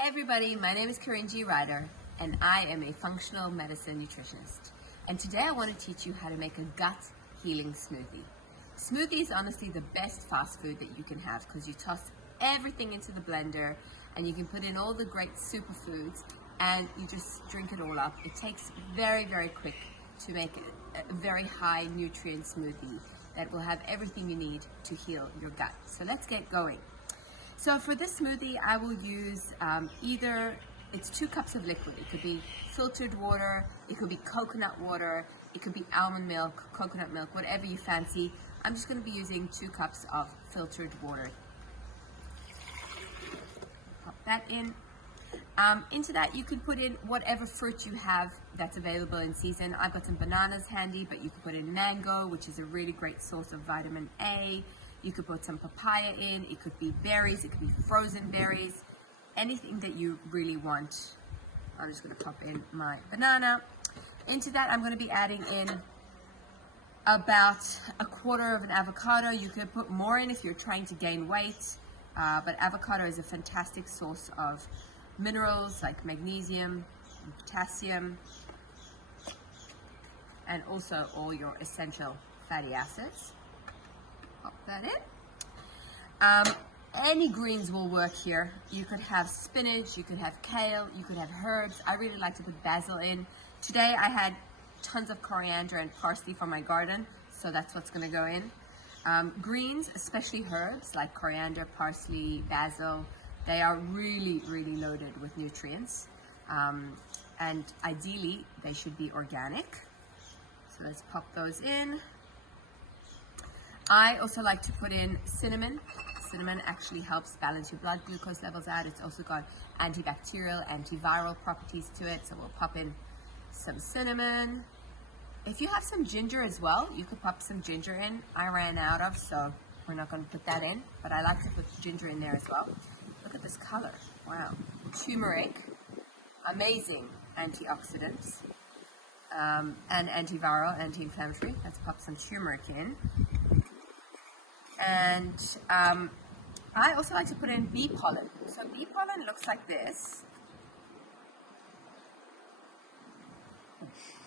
Hey everybody, my name is Corinne G. Ryder and I am a functional medicine nutritionist. And today I want to teach you how to make a gut healing smoothie. Smoothie is honestly the best fast food that you can have because you toss everything into the blender and you can put in all the great superfoods and you just drink it all up. It takes very, very quick to make a very high nutrient smoothie that will have everything you need to heal your gut. So let's get going. So for this smoothie, I will use it's 2 cups of liquid. It could be filtered water, it could be coconut water, it could be almond milk, coconut milk, whatever you fancy. I'm just going to be using 2 cups of filtered water. Pop that in. Into that you can put in whatever fruit you have that's available in season. I've got some bananas handy, but you can put in mango, which is a really great source of vitamin A. You could put some papaya in, it could be berries, it could be frozen berries, anything that you really want. I'm just going to pop in my banana. Into that I'm going to be adding in about 1/4 of an avocado. You could put more in if you're trying to gain weight, but avocado is a fantastic source of minerals like magnesium and potassium, and also all your essential fatty acids. Pop that in. Any greens will work here. You could have spinach, you could have kale, you could have herbs. I really like to put basil in. Today I had tons of coriander and parsley from my garden, so that's what's going to go in. Greens, especially herbs like coriander, parsley, basil, they are really, really loaded with nutrients. And ideally, they should be organic. So let's pop those in. I also like to put in cinnamon. Cinnamon actually helps balance your blood glucose levels out. It's also got antibacterial, antiviral properties to it. So we'll pop in some cinnamon. If you have some ginger as well, you could pop some ginger in. I ran out of, so we're not going to put that in. But I like to put ginger in there as well. Look at this color. Wow. Turmeric. Amazing antioxidants. And antiviral, anti-inflammatory. Let's pop some turmeric in. And I also like to put in bee pollen. So bee pollen looks like this.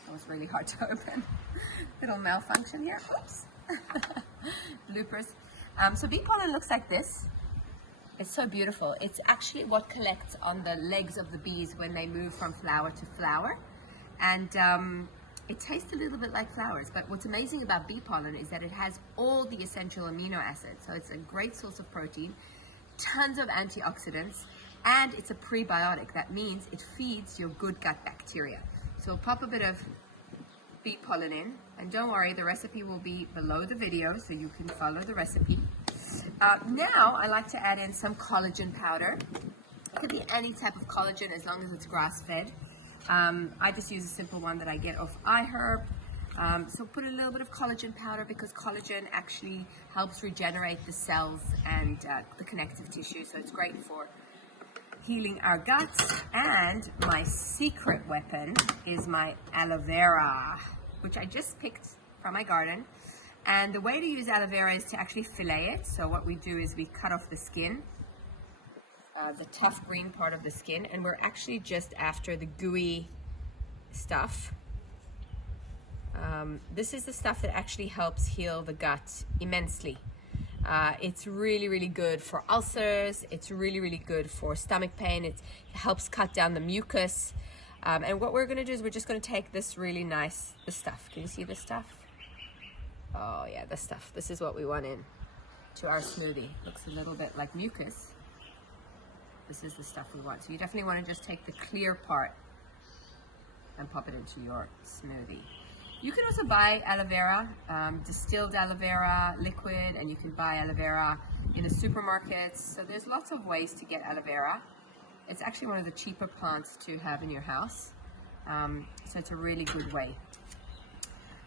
That was really hard to open. Little malfunction here. Oops. Bloopers. So bee pollen looks like this. It's so beautiful. It's actually what collects on the legs of the bees when they move from flower to flower. And it tastes a little bit like flowers, but what's amazing about bee pollen is that it has all the essential amino acids. So it's a great source of protein, tons of antioxidants, and it's a prebiotic. That means it feeds your good gut bacteria. So we'll pop a bit of bee pollen in, and don't worry, the recipe will be below the video so you can follow the recipe. Now I like to add in some collagen powder. It could be any type of collagen as long as it's grass-fed. I just use a simple one that I get off iHerb. So put a little bit of collagen powder because collagen actually helps regenerate the cells and the connective tissue. So it's great for healing our guts. And my secret weapon is my aloe vera, which I just picked from my garden. And the way to use aloe vera is to actually fillet it. So what we do is we cut off the skin. The tough green part of the skin, and we're actually just after the gooey stuff. This is the stuff that actually helps heal the gut immensely. It's really, really good for ulcers. It's really, really good for stomach pain. It helps cut down the mucus. And what we're going to do is we're just going to take this really nice, the stuff. Can you see the stuff? Oh yeah, the stuff. This is what we want in to our smoothie. Looks a little bit like mucus. This is the stuff we want. So you definitely want to just take the clear part and pop it into your smoothie. You can also buy aloe vera, distilled aloe vera liquid, and you can buy aloe vera in the supermarkets. So there's lots of ways to get aloe vera. It's actually one of the cheaper plants to have in your house. So it's a really good way.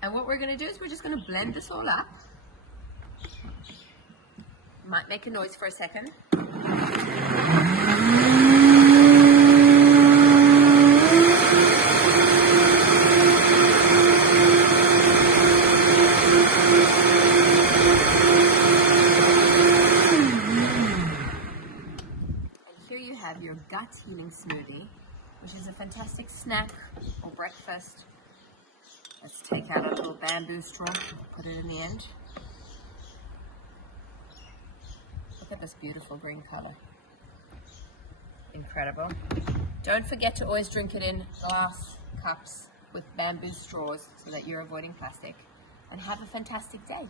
And what we're going to do is we're just going to blend this all up. Might make a noise for a second. here you have your gut healing smoothie, which is a fantastic snack or breakfast. Let's take out a little bamboo straw, put it in the end. Look at this beautiful green color. Incredible. Don't forget to always drink it in glass cups with bamboo straws so that you're avoiding plastic. And have a fantastic day.